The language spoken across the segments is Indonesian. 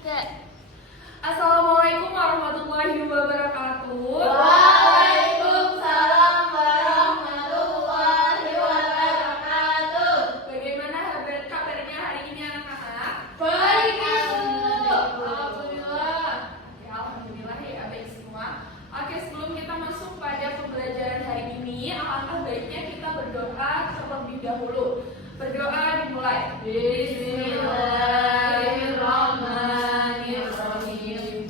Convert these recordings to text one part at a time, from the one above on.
Assalamualaikum warahmatullahi wabarakatuh. Waalaikumsalam warahmatullahi wabarakatuh. Bagaimana kabarnya hari ini anak-anak? Baik, Bu. Alhamdulillah. Alhamdulillah ya, baik semua. Oke, sebelum kita masuk pada pembelajaran hari ini, alangkah baiknya kita berdoa terlebih dahulu. Berdoa dimulai. Bismillahirrahmanirrahim.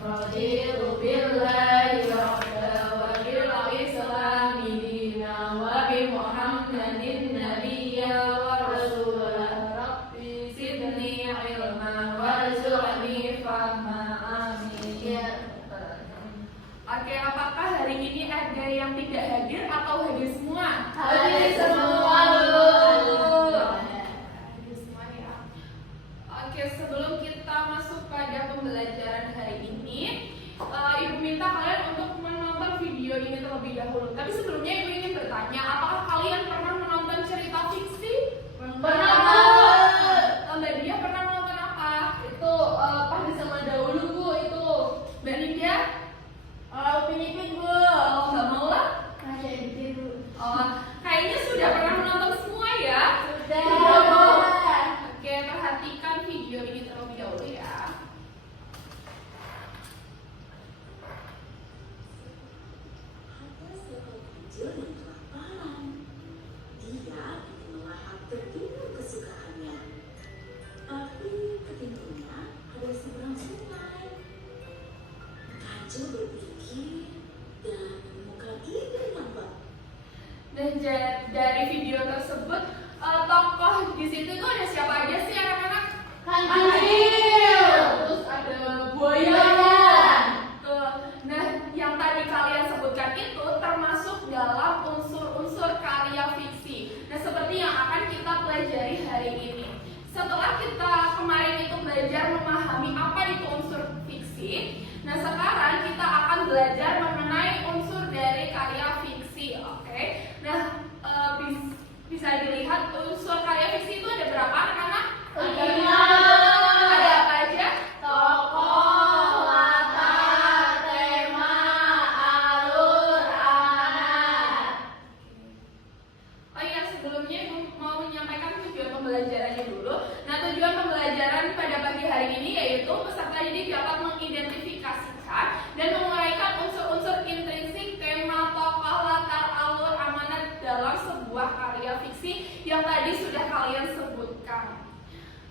Raditu billahi rabba wa bil islami dina wa bi Muhammadin nabiyya wa rasulah. Rabbi zidni ilma warzuqni fahma. Amin. Oke, apakah hari ini ada yang tidak hadir atau hadir semua? Hadir semua, Bu. Hadir semua ya. Oke, sebelum kita masuk pada pembelajaran hari ini, Ibu minta kalian untuk menonton video ini terlebih dahulu. Tapi sebelumnya Ibu ingin bertanya, apakah kalian pernah menonton cerita fiksi? Pernah. Mbak Dia pernah menonton apa? Itu pada zaman dahulu, Bu, itu. Mbak Lydia? Upin Ipin, Bu. Oh, Mbak Maula? Kayak gitu. Oh, kayaknya sudah pernah menonton semua ya? Sudah. Oke, perhatikan video ini terlebih dahulu ya. Ada seekor kucing yang kelaparan. Dia ingin melahap tertidur kesukaannya. Tapi ketinggiannya ada seberang sungai. Kacau berpikir dan menemukan ide yang bagus. Dan dari video tersebut, tokoh di situ tuh ada siapa aja sih anak-anak? Kancil. Terus ada Buaya. Tuh. Nah, yang tadi kalian sebutkan itu termasuk dalam unsur-unsur karya fiksi. Nah, seperti yang akan kita pelajari hari ini. Setelah kita kemarin itu belajar memahami apa itu unsur fiksi, nah sekarang kita akan belajar mengenai unsur dari karya fiksi. Oke. Nah, bisa dilihat unsur karya fiksi itu ada berapa anak-anak? 5. Ada apa aja? Tokoh, latar, tema, alur, amanat. Oh iya, sebelumnya Ibu mau menyampaikan tujuan pembelajarannya dulu. Nah, tujuan pembelajaran pada pagi hari ini yaitu peserta didik dapat mengidentifikasikan dan menguraikan unsur-unsur intrinsik, tema, tokoh, latar, alur, amanat dalam sebuah karya fiksi yang tadi sudah kalian sebutkan.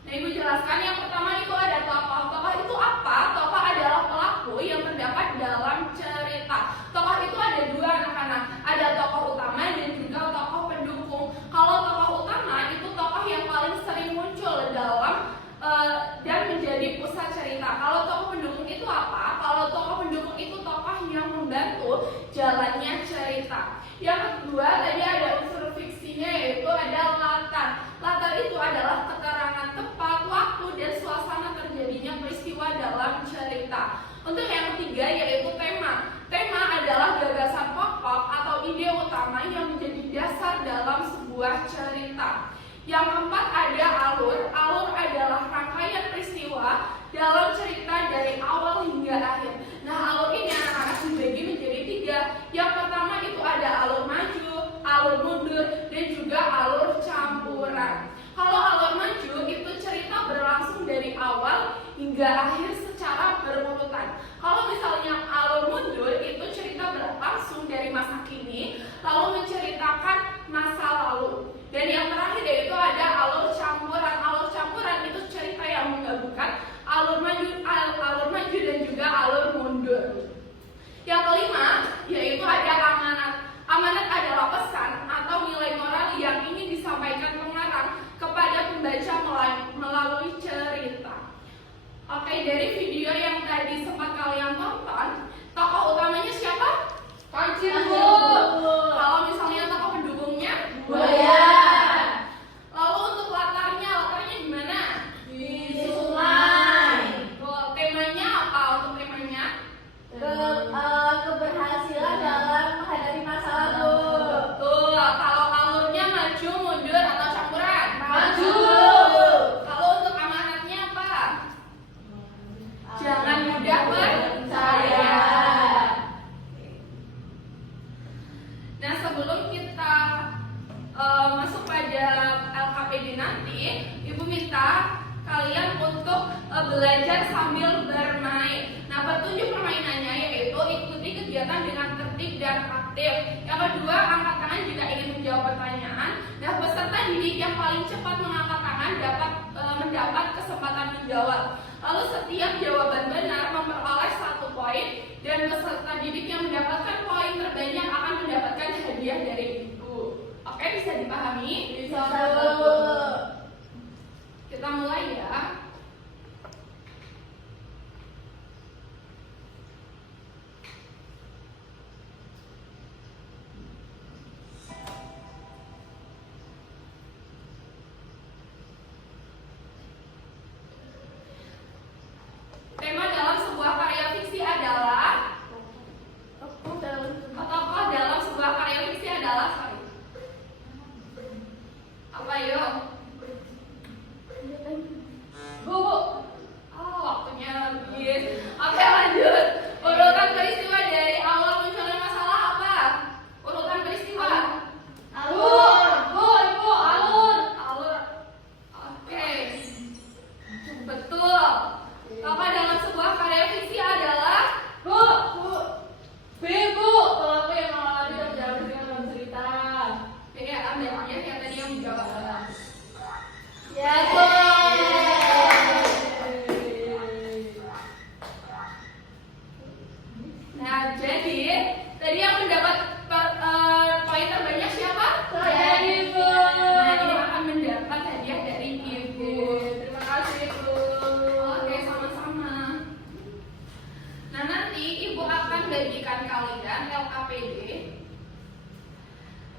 Nah, Ibu jelaskan yang pertama itu ada tokoh. Tokoh itu apa? Tokoh adalah pelaku yang terdapat dalam cerita. Tokoh itu ada dua anak-anak. Ada tokoh utama dan juga tokoh pendukung. Kalau tokoh utama itu tokoh yang paling sering muncul dalam dan menjadi pusat cerita. Kalau tokoh pendukung itu apa? Kalau tokoh pendukung itu tokoh yang membantu jalannya cerita. Yang kedua tadi ada unsur fiksinya yaitu ada latar. Latar itu adalah keterangan tempat, waktu, dan suasana terjadinya peristiwa dalam cerita. Untuk yang ketiga yaitu tema. Tema adalah gagasan pokok atau ide utama yang menjadi dasar dalam sebuah cerita. Yang keempat ada alur. Alur adalah rangkaian peristiwa dalam cerita dari awal hingga akhir. Nah, alur ini anak-anak dibagi menjadi 3. Yang pertama itu ada alur maju, alur mundur, dan juga alur campuran. Kalau alur maju itu cerita berlangsung dari awal hingga akhir secara berurutan. Kalau misalnya alur mundur itu cerita berlangsung dari masa kini lalu menceritakan masa lalu. Dan yang terakhir yaitu ada alur campuran. Alur campuran itu cerita yang menggabungkan alur maju dan juga alur mundur. Yang kelima yaitu ada amanat. Amanat adalah pesan atau nilai moral yang ingin disampaikan pengarang kepada pembaca melalui cerita. Oke, dari video yang tadi sempat kalian tonton, tokoh utamanya siapa? Kancil, Bu. Kalau misalnya tokoh pendukungnya Buaya. Lalu untuk latarnya gimana? Di sungai. Temanya apa untuk temanya? Keberhasilan dalam menghadapi masalah, Bu. Betul. Kalau alurnya maju, mundur, atau campuran? Maju. Kalau untuk amanatnya apa? Jangan mudah percaya. Nah, sebelum kita masuk pada LKPD nanti, Ibu minta kalian untuk belajar sambil bermain. Nah, petunjuk permainannya yaitu ikuti kegiatan dengan tertib dan aktif. Yang kedua, angkat tangan jika ingin menjawab pertanyaan. Nah, peserta didik yang paling cepat mengangkat tangan dapat mendapat kesempatan menjawab. Lalu setiap jawaban benar memperoleh 1 poin dan peserta didik yang mendapatkan poin terbanyak akan mendapatkan hadiah dari ibu. Oke, bisa dipahami? Bisa. Kita mulai ya. Tema dalam sebuah karya fiksi adalah tokoh dalam sebuah karya fiksi adalah apa yuk? Bu. Oh, waktunya habis. Oke, lanjut. Urutan peristiwa dari awal munculnya masalah apa? Urutan peristiwa. Alur. Ibu, alur. Oke. Betul. Tokoh dalam sebuah karya fiksi adalah Bu. Kalau aku yang awal tadi udah jawab dengan cerita. Ini ambil yang tadi yang dijawab. Ya, Nah, jadi tadi yang mendapat poin terbanyak siapa? Saya, Ibu. Nah, ini akan mendapat hadiah dari Ibu. Terima kasih, Bu. Oke, sama-sama. Nah, nanti Ibu akan bagikan kalian LKPD.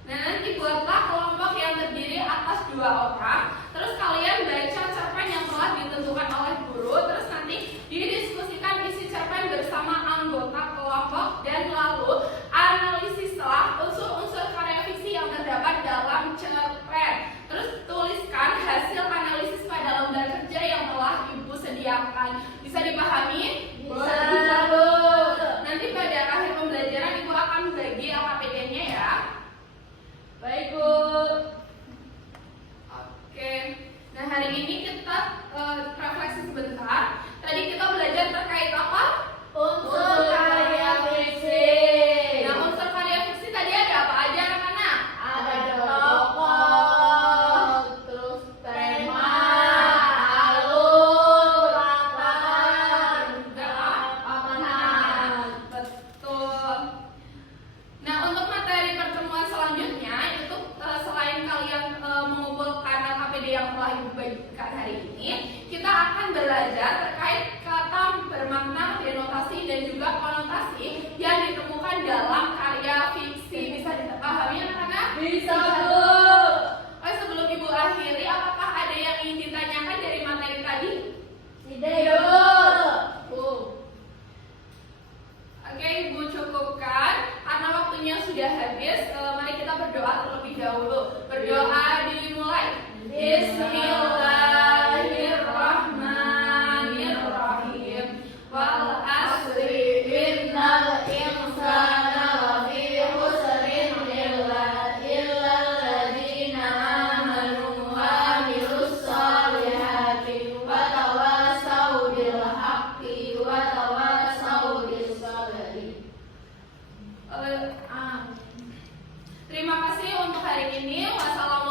Nah, nanti buatlah kelompok yang terdiri atas 2 orang. Terus kalian baca cerpen yang telah ditentukan oleh guru. Terus nanti didiskusikan isi cerpen bersama anggota kelompok dan lalu analisislah unsur-unsur karya fiksi yang terdapat dalam cerpen. Terus tuliskan hasil analisis pada lembar kerja yang telah Ibu sediakan. Bisa dipahami? Bisa, Bu. Nanti pada akhir pembelajaran Ibu akan bagi LKPD-nya ya. Baik, Bu. Oke. Nah, hari ini kita refleksi sebentar. Tadi kita belajar terkait apa? Unsur karya fiksi. Nah, unsur karya fiksi tadi ada apa aja anak-anak? Ada tokoh, terus tema, alur, latar, amanat. Betul. Nah, untuk materi pertemuan selanjutnya itu selain kalian mengumpulkan LKPD yang telah Ibu bagikan hari ini, kita akan belajar terkait kata bermakna, denotasi dan juga konotasi yang ditemukan dalam karya fiksi. Bisa dipahami anak-anak? Bisa, Bu. Oh, sebelum Ibu akhiri, apakah ada yang ingin ditanyakan dari materi tadi? Tidak, Bu. Oke, Ibu cukupkan karena waktunya sudah habis. Mari kita berdoa terlebih dahulu. Berdoa dimulai. Bismillahirrahmanirrahim. Wal asri Innal insana lafi khusrin illa alladziina aamanu wa 'amilus shalihati wa tawassaw bil haqqi wa tawassaw bis sabri. Terima kasih untuk hari ini. Wassalamualaikum